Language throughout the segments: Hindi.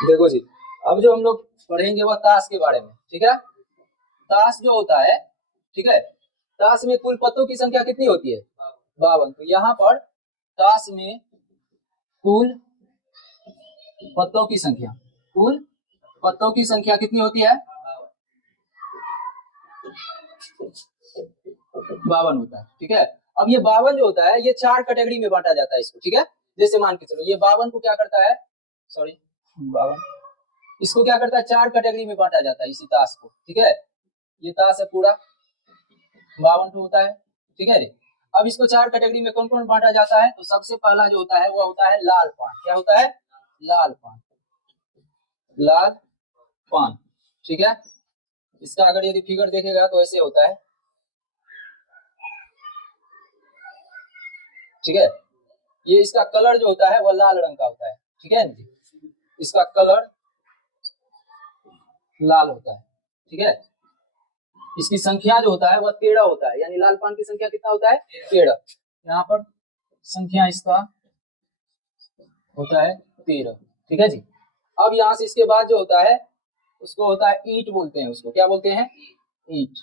देखो जी, अब जो हम लोग पढ़ेंगे वह ताश के बारे में, ठीक है। ताश जो होता है, ठीक है, ताश में कुल पत्तों की संख्या कितनी होती है? 52। तो यहाँ पर ताश में कुल पत्तों की संख्या, कुल पत्तों की संख्या कितनी होती है? 52 होता है, ठीक है। अब ये 52 जो होता है ये 4 कैटेगरी में बांटा जाता है इसको, ठीक है। जैसे मान के चलो ये 52 को क्या करता है, सॉरी 52, इसको क्या करता है, 4 कैटेगरी में बांटा जाता है इसी ताश को, ठीक है। ये ताश है पूरा 52 होता है, ठीक है। अब इसको 4 कैटेगरी में कौन कौन बांटा जाता है? तो सबसे पहला जो होता है वो होता है लाल पान। क्या होता है? लाल पान, लाल पान, ठीक है। इसका अगर यदि फिगर देखेगा तो ऐसे होता है, ठीक है। ये इसका कलर जो होता है वह लाल रंग का होता है, ठीक है। इसका कलर लाल होता है, ठीक है। इसकी संख्या जो होता है वह 13 होता है, यानी लाल पान की संख्या कितना होता है? 13। यहाँ पर संख्या इसका होता है 13, ठीक है जी। अब यहाँ से इसके बाद जो होता है उसको होता है ईंट बोलते हैं, उसको क्या बोलते हैं? ईंट।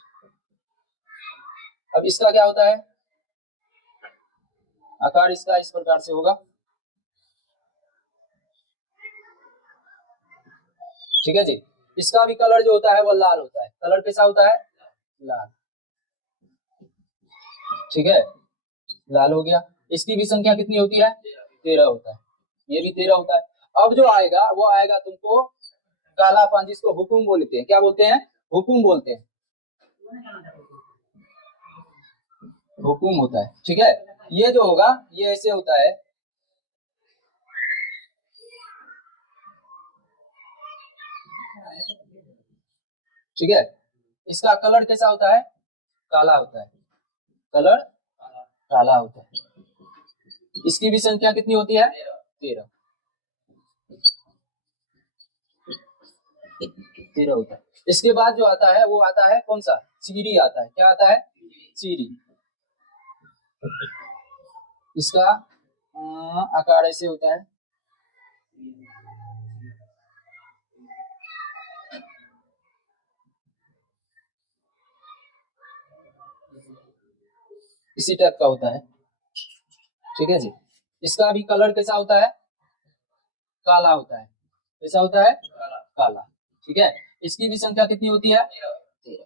अब इसका क्या होता है? आकार इसका इस प्रकार से होगा, ठीक है जी। इसका भी कलर जो होता है वो लाल होता है। कलर कैसा होता है? लाल, ठीक है, लाल हो गया। इसकी भी संख्या कितनी होती है? 13 होता है। ये भी 13 होता है। अब जो आएगा वो आएगा तुमको काला पान, जिसको हुकुम बोलते हैं। क्या बोलते हैं? हुकुम बोलते हैं, हुकुम होता है, ठीक है। ये जो होगा ये ऐसे होता है, ठीक है। इसका कलर कैसा होता है? काला होता है, कलर काला होता है। इसकी भी संख्या कितनी होती है? 13, 13 होता है। इसके बाद जो आता है वो आता है कौन सा? चीरी आता है। क्या आता है? चीरी। इसका आकार ऐसे होता है, इसी टाइप का होता है, ठीक है जी। इसका भी कलर कैसा होता है? काला होता है। कैसा होता है? काला, ठीक है। इसकी भी संख्या कितनी होती है? 13,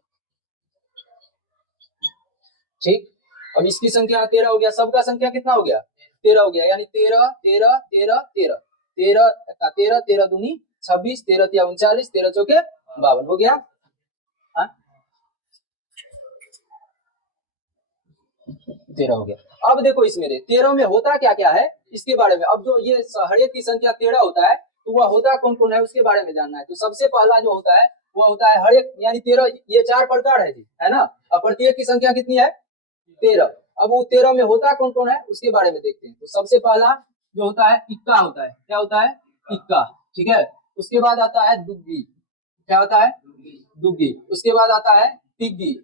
ठीक। अब इसकी संख्या 13 हो गया, सबका संख्या कितना हो गया? 13 हो गया, यानी 13 13 13 13, 13 का 13, 13 दूनी 26, 13 तिया 39, 13 चौके 52 हो गया। 13 हो गया। अब देखो इसमें 13 में होता क्या क्या है इसके बारे में। अब जो ये हर एक की संख्या 13 होता है तो वह होता कौन कौन है उसके बारे में जानना है। तो सबसे पहला जो होता है वह होता है हर एक, यानी 13, ये 4 प्रकार है जी, है ना। अब प्रत्येक की संख्या कितनी है? 13। अब वो 13 में होता कौन कौन है उसके बारे में देखते हैं। तो सबसे पहला जो होता है इक्का होता है। क्या होता है? इक्का, ठीक है। उसके बाद आता है दुग्गी। क्या होता है? दुग्गी। उसके बाद आता है तिग्गी।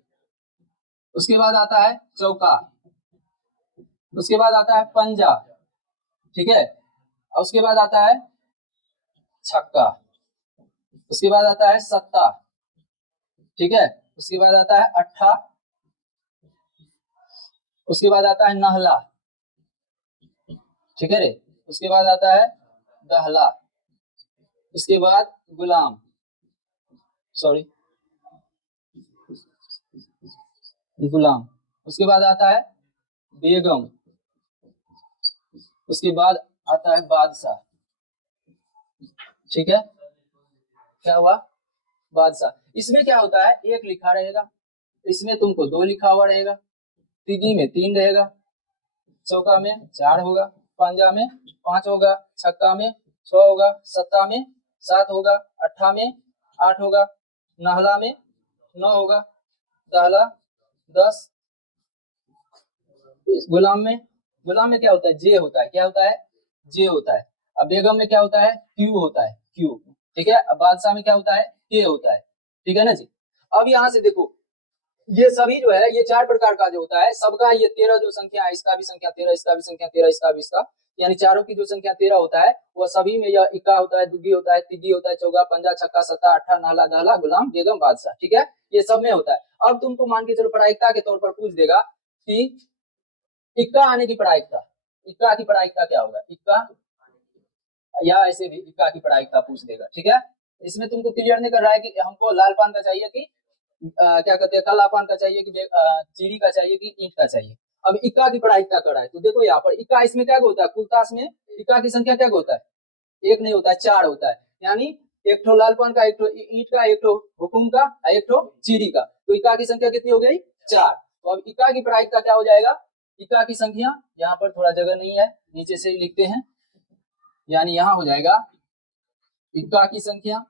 उसके बाद आता है चौका। उसके बाद आता है पंजा, ठीक है। और उसके बाद आता है छक्का। उसके बाद आता है सत्ता, ठीक है। उसके बाद आता है अट्ठा। उसके बाद आता है नहला, ठीक है रे। उसके बाद आता है दहला। उसके बाद गुलाम, सॉरी गुलाम। उसके बाद आता है बेगम। उसके बाद आता है बादशाह, ठीक है। क्या हुआ? बादशाह। इसमें क्या होता है, एक लिखा रहेगा, इसमें तुमको 2 लिखा हुआ रहेगा, तिगी में 3 रहेगा, चौका में 4 होगा, पंजा में 5 होगा, छक्का में 6 होगा, सत्ता में 7 होगा, अट्ठा में 8 होगा, नहला में 9 होगा, दहला 10। गुलाम में क्या होता है? जे होता है। क्या होता है? जे होता है। अब बेगम में क्या होता है? क्यू होता है, क्यू, ठीक है। अब बादशाह में क्या होता है? के होता है, ठीक है ना जी। अब यहाँ से देखो ये सभी जो है ये 4 प्रकार का जो होता है सबका ये 13 जो संख्या है, इसका भी संख्या 13, इसका भी संख्या 13, इसका भी, इसका यानी चारों की जो संख्या 13 होता है वह सभी में यह इक्का होता है, दुग्गी होता है, तिग्गी होता है, चौगा, पंजा, छक्का, सत्ता, अट्ठा, नाला, दहला, गुलाम, बेगम, बादशाह। ठीक है, ये सब में होता है। अब तुमको मान के चलो प्रायिकता के तौर पर पूछ देगा कि इक्का आने की प्रायिकता, इक्का की प्रायिकता क्या होगा, इक्का या ऐसे भी इक्का की प्रायिकता पूछ देगा। ठीक है, इसमें तुमको क्लियर नहीं कर रहा है कि हमको लाल पान का चाहिए कि क्या कहते हैं काला पान का चाहिए कि चीनी का चाहिए कि ईंट का चाहिए। अब इक्का की प्रायिकता कर रहा है तो देखो यहाँ पर इक्का इसमें क्या होता है, कुलतास में इक्का की संख्या क्या होता है, एक नहीं होता है, चार होता है। यानी एक ठो लाल पान का, एक ठो ईंट का, एक ठो हुकुम का, एक ठो चीनी का। तो इक्का की संख्या कितनी हो गई, चार। तो अब इक्का की प्रायिकता क्या हो जाएगा, इक्का की संख्या, यहाँ पर थोड़ा जगह नहीं है, नीचे से ही लिखते हैं, यानी यहाँ हो जाएगा इक्का की संख्या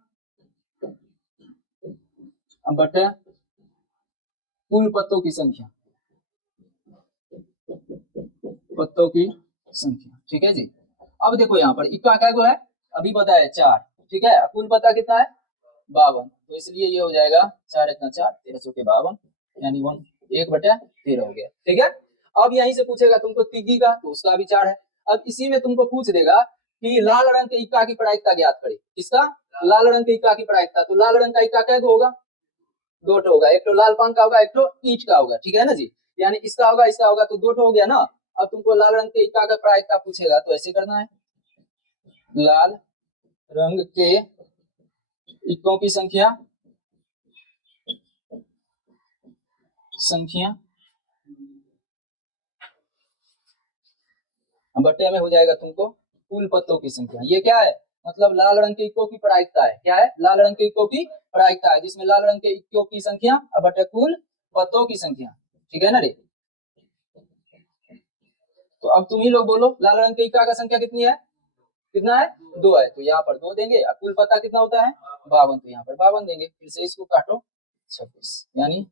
बटे कुल पत्तों की संख्या, पत्तों की संख्या। ठीक है जी। अब देखो यहाँ पर इक्का क्या है, अभी बताया चार। ठीक है, कुल पत्ता कितना है 52, तो इसलिए ये हो जाएगा 4 इतना 4, 13 चौके 52, यानी 1/13 हो गया। ठीक है, अब यहीं से पूछेगा तुमको तिग्गी का, तो उसका भी 4 है। अब इसी में तुमको पूछ देगा कि लाल रंग के इक्का की प्रायिकता ज्ञात करे। किसका, लाल रंग के इक्का की प्रायिकता। तो लाल रंग का इक्का क्या होगा, दो ठो होगा, एक तो लाल पान का होगा, एक तो ईंट का होगा। ठीक है ना जी, यानी इसका होगा इसका होगा, तो दो ठो हो गया ना। अब तुमको लाल रंग के इक्का का प्रायिकता पूछेगा तो ऐसे करना है, लाल रंग के इक्कों की संख्या बट्टे में हो जाएगा तुमको कुल पत्तों की संख्या। ये क्या है, मतलब लाल रंग के इक्कों की प्रायिकता है। क्या है, लाल रंग के इक्कों की प्रायिकता है, जिसमें लाल रंग के इक्कों की संख्या बटे कुल पत्तों की संख्या। ठीक है ना रे। तो अब तुम ही लोग बोलो लाल रंग के इक्का का संख्या कितनी है, कितना है, 2 है, तो यहाँ पर 2 देंगे। और कुल पत्ता कितना होता है 52, तो यहाँ पर 52 देंगे। फिर से इसको काटो 26, यानी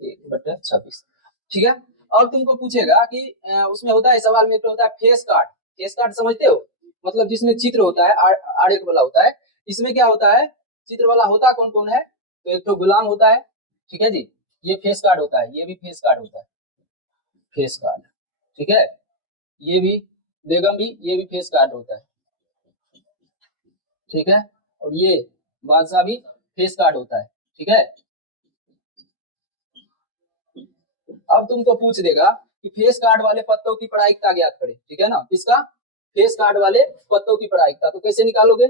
1/26। ठीक है, अब तुमको पूछेगा कि उसमें होता है सवाल में तो होता है फेस कार्ड। फेस कार्ड समझते हो, मतलब जिसमें चित्र होता है, आरेख वाला होता है। इसमें क्या होता है, चित्र वाला होता कौन कौन है, तो एक तो गुलाम होता है। ठीक है जी, ये फेस कार्ड होता है, ये भी फेस कार्ड होता है, फेस कार्ड। ठीक है, ये भी बेगम भी, ये भी फेस कार्ड होता है। ठीक है, और ये बादशाह भी फेस कार्ड होता है। ठीक है, अब तुमको पूछ देगा कि फेस कार्ड वाले पत्तों की प्रायिकता ज्ञात करें। ठीक है ना, इसका फेस कार्ड वाले पत्तों की प्रायिकता, तो कैसे निकालोगे,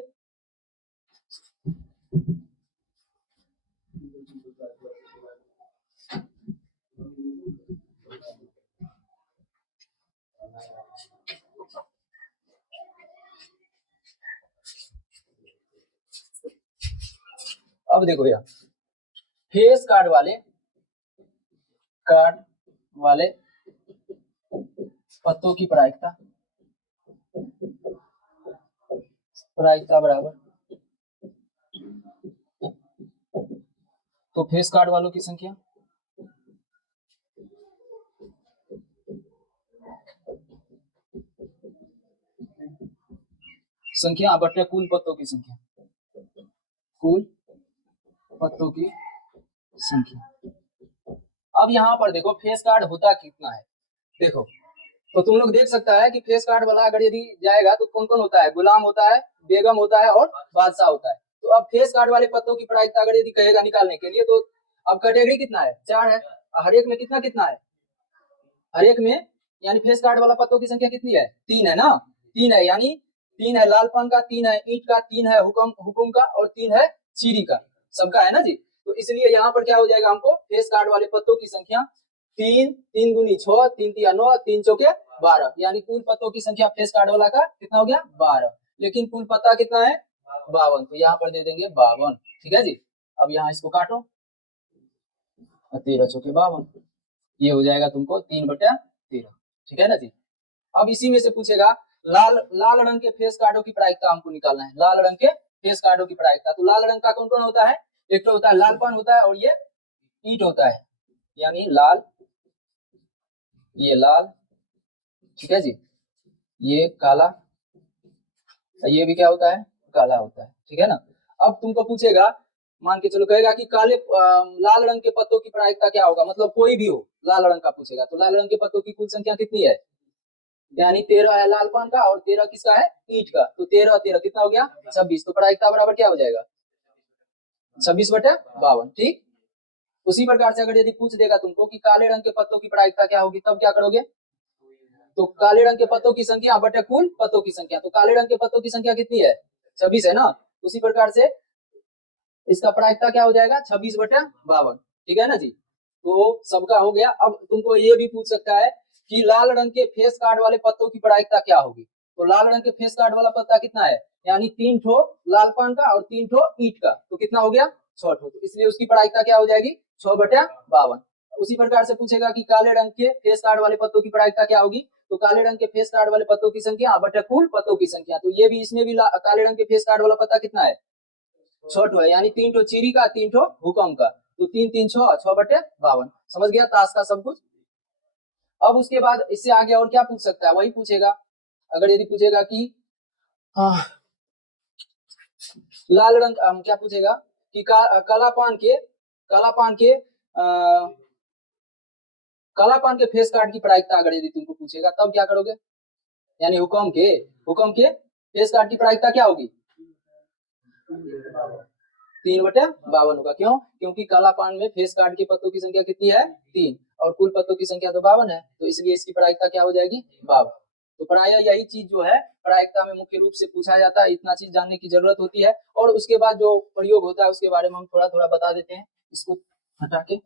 अब देखो यार, फेस कार्ड वाले पत्तों की प्रायिकता बराबर, तो फेस कार्ड वालों की संख्या बटे कुल पत्तों की संख्या, कुल पत्तों की संख्या। अब यहाँ पर देखो फेस कार्ड होता कितना है, देखो तो तुम लोग देख सकता है कि फेस कार्ड वाला अगर यदि जाएगा तो कौन कौन होता है, गुलाम होता है, बेगम होता है और बादशाह होता है। तो अब फेस कार्ड वाले पत्तों की प्रायिकता अगर यदि कहेगा निकालने के लिए, तो अब कैटेगरी कितना है, 4 है, हर एक में कितना कितना है, हर एक में, यानी फेस कार्ड वाला पत्तों की संख्या कितनी है, 3 है ना, 3 है, यानी 3 है लाल पान का, 3 है ईंट का, 3 है हुकुम का, और 3 है चीरी का, सबका है ना जी। तो इसलिए यहाँ पर क्या हो जाएगा, हमको फेस कार्ड वाले पत्तों की संख्या 3, 3 दूनी 6, 3 तिया 9, 3 चौके 12, यानी कुल पत्तों की संख्या फेस कार्ड वाला का कितना हो गया 12, लेकिन कुल पत्ता कितना है 52, तो यहाँ पर दे देंगे 52। ठीक है जी, अब यहाँ इसको काटो, 13 चौके 52, ये हो जाएगा तुमको 3/13। ठीक है ना जी। अब इसी में से पूछेगा लाल रंग के फेस कार्डों की प्रायिकता हमको निकालना है, लाल रंग के फेस कार्डों की प्रायिकता। तो लाल रंग का कौन कौन होता है, एक तो होता है लाल पान होता है, और ये ईंट होता है, यानी लाल, ये लाल, ठीक है जी, ये काला, ये भी क्या होता है काला होता है। ठीक है ना, अब तुमको पूछेगा, मान के चलो कहेगा कि लाल रंग के पत्तों की प्रायिकता क्या होगा, मतलब कोई भी हो लाल रंग का पूछेगा, तो लाल रंग के पत्तों की कुल संख्या कितनी है, यानी 13 है लाल पान का और 13 किसका है, ईंट का। तो 13 13 कितना हो गया, 26। तो प्रायिकता बराबर क्या हो जाएगा, 26/52। ठीक। उसी प्रकार से अगर यदि पूछ देगा तुमको कि काले रंग के पत्तों की प्रायिकता क्या होगी, तब क्या करोगे, तो काले रंग के पत्तों की संख्या बटे कुल पत्तों की संख्या। तो काले रंग के पत्तों की संख्या कितनी है, 26 है ना। उसी प्रकार से इसका प्रायिकता क्या हो जाएगा, 26/52। ठीक है ना जी। तो सबका हो गया। अब तुमको ये भी पूछ सकता है कि लाल रंग के फेस कार्ड वाले पत्तों की प्रायिकता क्या होगी। तो लाल रंग के फेस कार्ड वाला पत्ता कितना है, यानी 3 ठो लाल पान का और 3 ठो ईंट का, तो कितना हो गया, 6 ठो। तो इसलिए उसकी प्रायिकता क्या हो जाएगी, 6/52। उसी प्रकार से पूछेगा कि काले रंग के फेस कार्ड वाले पत्तों की प्रायिकता क्या होगी, तो काले रंग के फेस कार्ड वाले पत्तों की संख्या बटे कुल पत्तों की संख्या। तो ये भी, इसमें भी काले रंग के फेस कार्ड वाला पत्ता कितना है, 6 ठो है, यानी 3 ठो चीरी का 3 ठो हुकम का। तो 3 3 6 6/52। समझ गया ताश का सब कुछ। अब उसके बाद इससे आगे और क्या पूछ सकता है, वही पूछेगा। अगर यदि पूछेगा कि हाँ, लाल रंग क्या पूछेगा कि काला पान के फेस कार्ड की प्रायिकता अगर यदि तुमको पूछेगा, तब क्या करोगे, यानी हुकम के फेस कार्ड की प्रायिकता क्या होगी, 3/52 होगा। क्यों, क्योंकि काला पान में फेस कार्ड के पत्तों की संख्या कितनी है, 3, और कुल पत्तों की संख्या तो 52 है, तो इसलिए इसकी प्रायिकता क्या हो जाएगी, 52। तो प्राय यही चीज जो है प्रायिकता में मुख्य रूप से पूछा जाता है, इतना चीज जानने की जरूरत होती है। और उसके बाद जो प्रयोग होता है उसके बारे में हम थोड़ा थोड़ा बता देते हैं, इसको हटा के।